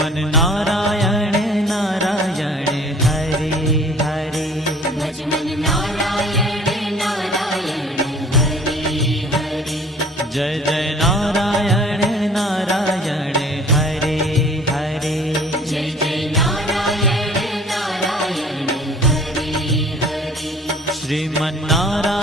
मन नारायण नारायण हरे हरे। भज मन नारायण नारायण हरे हरे। जय जय नारायण नारायण हरे हरे। जय जय नारायण नारायण हरे हरे। श्रीमन नारायण